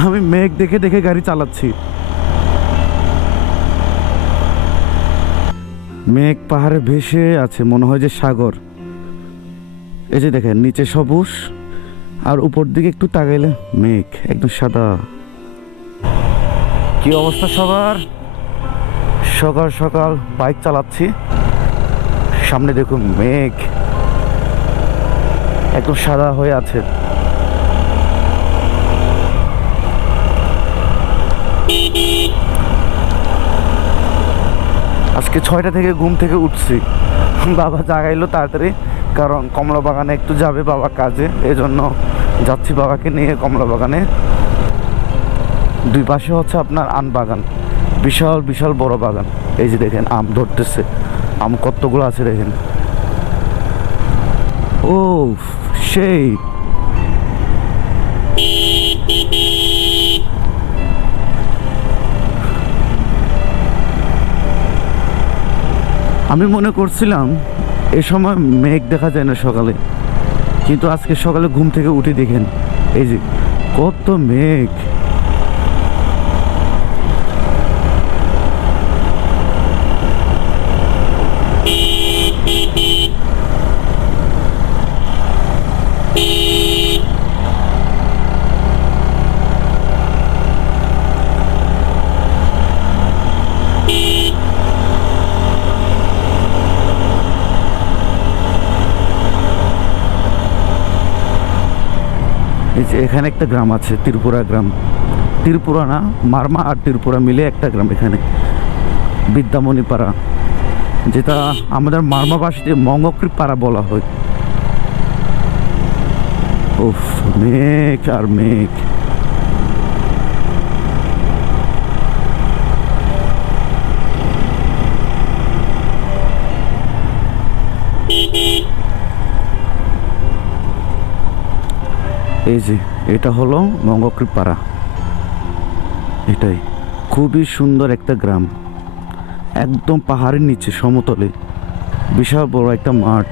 আমি মেঘ দেখে দেখে গাড়ি চালাচ্ছি। মেঘ পাহাড়ে ভেসে আছে, মনে হয় যে সাগর। এই যে দেখেন, নিচে সবুজ, আর উপর দিকে একটু তাকাইলে মেঘ, একদম সাদা। কি অবস্থা সবার? সকাল সকাল বাইক চালাচ্ছি। সামনে দেখুন মেঘ। একদম সাদা হয়ে আছে। আজকে ছয়টা থেকে ঘুম থেকে উঠছি। বাবা জাগাইলো তাড়াতাড়ি, কারণ কমলা বাগানে একটু যাবে বাবা কাজে এই জন্য যাচ্ছি বাবাকে নিয়ে কমলা বাগানে দুই পাশে হচ্ছে আপনার আম বাগান, বিশাল বিশাল বড় বাগান। এই যে দেখেন, আম ধরতেছে, আম কতগুলো আছে দেখেন। ও সেই। আমি মনে করছিলাম এ সময় মেঘ দেখা যায় না সকালে, কিন্তু আজকে সকালে ঘুম থেকে উঠে দেখেন, এই যে কত মেঘ। যে এখানে একটা গ্রাম আছে, ত্রিপুরা গ্রাম। ত্রিপুরা না, মারমা আর ত্রিপুরা মিলে একটা গ্রাম এখানে। বিদ্যামণি পাড়া যেটা আমাদের মারমা ভাষাতে পাড়া বলা হয়। উফ, মেঘ আর মেঘ। এই যে, এটা হলো মঙ্গক্রিপ পাড়া এটাই। খুবই সুন্দর একটা গ্রাম। একদম পাহাড়ের নিচে, সমতলে। বিশাল বড় একটা মাঠ।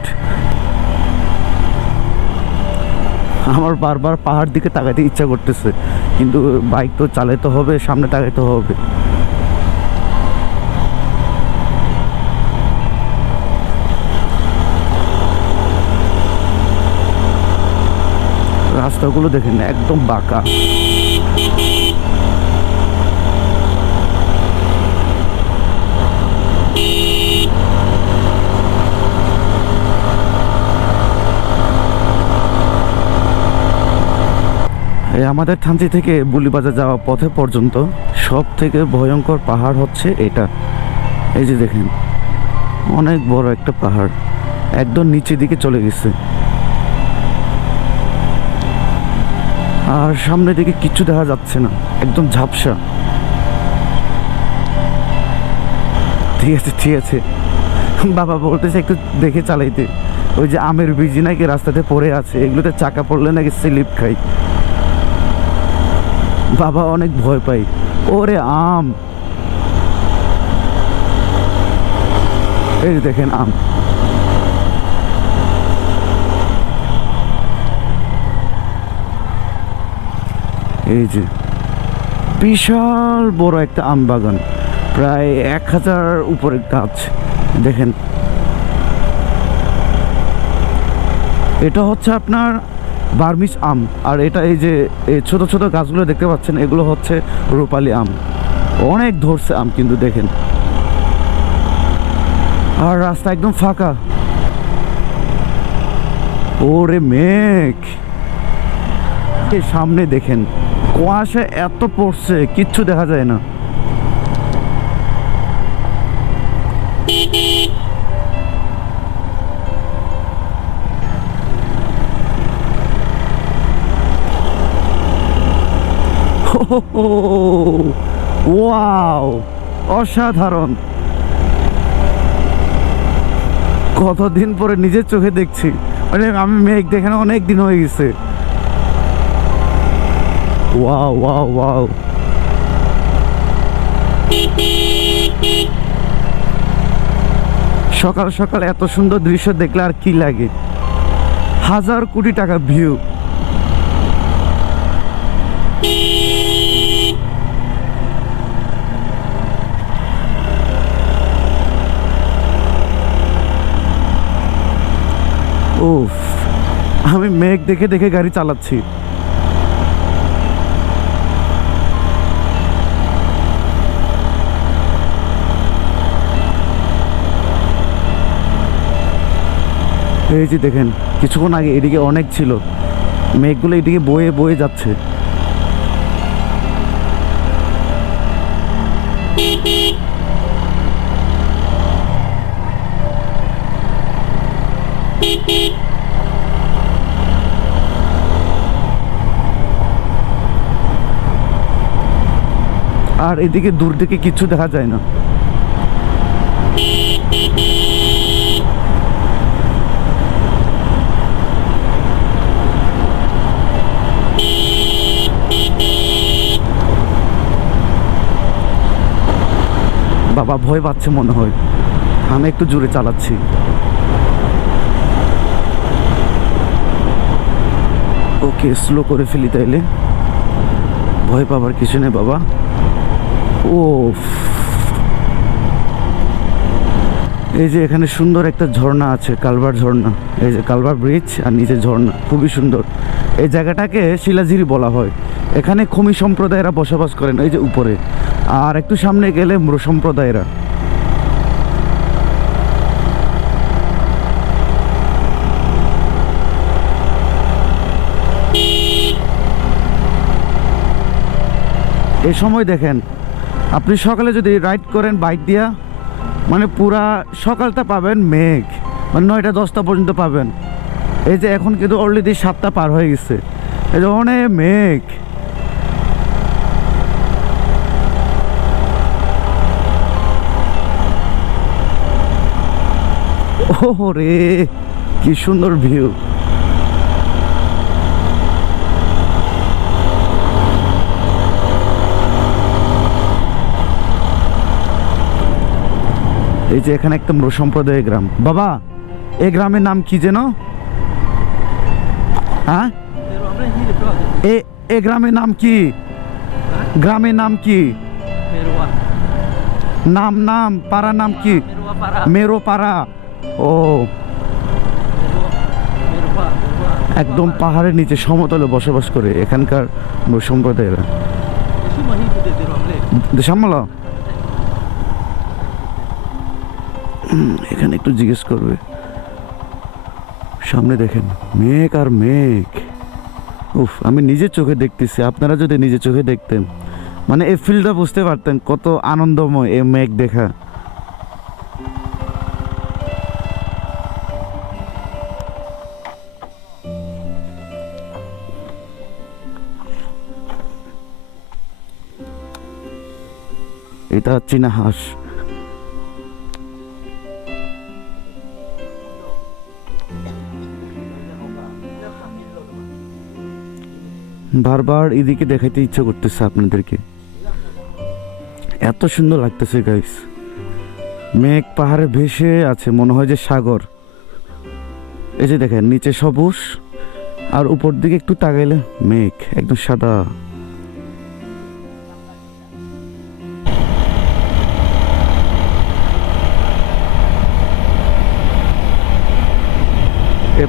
আমার বারবার পাহাড় দিকে তাকাইতে ইচ্ছা করতেছে। কিন্তু বাইক তো চালাইতে হবে, সামনে তাকাইতে হবে। রাস্তাগুলো দেখেন, একদম বাঁকা। আমাদের থানচি থেকে বুলিবাজার যাওয়া পথে পর্যন্ত সব থেকে ভয়ঙ্কর পাহাড় হচ্ছে এটা। এই যে দেখেন, অনেক বড় একটা পাহাড়, একদম নিচের দিকে চলে গেছে। আর সামনের দিকে কিচ্ছু দেখা যাচ্ছে না। একদম ঝাপসা। ঠিক আছে ঠিক আছে। বাবা বলতেছে একটু দেখে চালাইতে। ওই যে আমের বীজি নাকি রাস্তাতে পড়ে আছে, এগুলোতে চাকা পড়লে নাকি স্লিপ খাই। বাবা অনেক ভয় পাই ওরে আম! এই দেখেন আম। এই যে বিশাল বড় একটা আম বাগান, প্রায় এক হাজার উপরে গাছ, দেখেন। এটা হচ্ছে আপনার বার্মিস আম, আর এটা এই যে ছোট ছোট গাছগুলো দেখতে পাচ্ছেন, এগুলো হচ্ছে রূপালি আম। অনেক ধরছে আম কিন্তু, দেখেন। আর রাস্তা একদম ফাঁকা। ওরে মেঘ! সামনে দেখেন কুয়াশা এত পড়ছে, কিচ্ছু দেখা যায় না। ওয়াও, অসাধারণ। কতদিন পরে নিজের চোখে দেখছি। মানে আমি মেঘ দেখে না অনেক দিন হয়ে গেছে। Wow, wow, ওয়াও সকাল সকাল এত সুন্দর দৃশ্য দেখলে আর কি লাগে? হাজার কোটি টাকা ভিউ ও আমি মেঘ দেখে দেখে গাড়ি চালাচ্ছি। এই দেখেন, কিছুক্ষণ আগে এদিকে অনেক ছিল। মেঘগুলো এদিকে বয়ে বয়ে যাচ্ছে। আর এদিকে দূর থেকে কিছু দেখা যায় না। বাবা ভয় পাচ্ছে মনে হয়। আমি একটু জোরে চালাচ্ছি। ওকে স্লো করে ফেলি তাইলে। ভয় পাবার কিছু নেই বাবা। ও এই যে এখানে সুন্দর একটা ঝর্ণা আছে কালবার ঝর্ণা। এই যে কালবার ব্রিজ আর নিচে ঝর্ণা, খুবই সুন্দর। এই জায়গাটাকে শিলাঝিরি বলা হয়। এখানে খমি সম্প্রদায়েরা বসবাস করেন, এই যে উপরে। আর একটু সামনে গেলে ম্র সম্প্রদায়েরা। এই সময় দেখেন, আপনি সকালে যদি রাইড করেন বাইক দিয়া মানে পুরা সকালটা পাবেন মেঘ মানে নয়টা, দশটা পর্যন্ত পাবেন। এই যে এখন কিন্তু অলরেডি সাতটা পার হয়ে গেছে। এই যে অনেক মেঘ। ও রে কি সুন্দর ভিউ। এই যে এখানে একটা মৃ সম্প্রদায়ের গ্রাম। বাবা এই গ্রামের নাম কি যেন? হ্যাঁ? এ এ গ্রামের নাম কি? গ্রামের নাম কি? নাম নাম পাড়া নাম কি? মেরো পাড়া ও. একদম পাহাড়ের নিচে সমতলে বসবাস করে এখানকার সম্প্রদায়েরা। এখানে একটু জিজ্ঞেস করবে। সামনে দেখেন, মেঘ আর মেঘ। উফ, আমি নিজের চোখে দেখতেছি, আপনারা যদি নিজের চোখে দেখতেন। মানে এই ফিল্ডটা বুঝতে পারতেন কত আনন্দময় এই মেঘ দেখা। এটা চীনা হাঁস। বারবার এদিকে দেখাইতে ইচ্ছা করতেছে আপনাদেরকে। এত সুন্দর লাগতেছে গাইস মেঘ পাহাড়ে ভেসে আছে, মনে হয় যে সাগর। এই যে দেখেন, নিচে সবুজ, আর উপর দিকে একটু তাকাইলে মেঘ, একদম সাদা।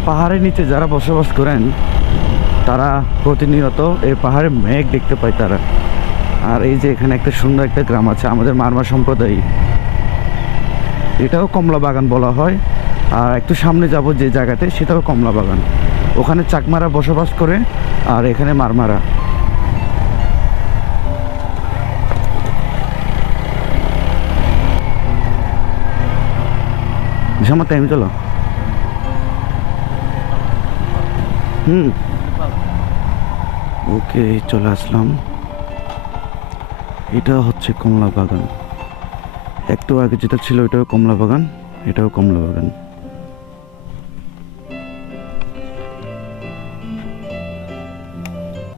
পাহাড়ের নিচে যারা বসবাস করেন, তারা প্রতিনিয়ত এই পাহাড়ে মেঘ দেখতে পায় তারা। আর এই যে এখানে একটা সুন্দর একটা গ্রাম আছে, আমাদের মারমা সম্প্রদায়। এটাও কমলা বাগান বলা হয়। আর একটু সামনে যাব যে জায়গাতে, সেটাও কমলা বাগান। ওখানে চাকমারা বসবাস করে, আর এখানে মারমারা। আমার টাইম চলো। হুম। ওকে, চলে আসলাম। এটা হচ্ছে কমলা বাগান। একটু আগে যেটা ছিল এটাও কমলা বাগান, এটাও কমলা বাগান।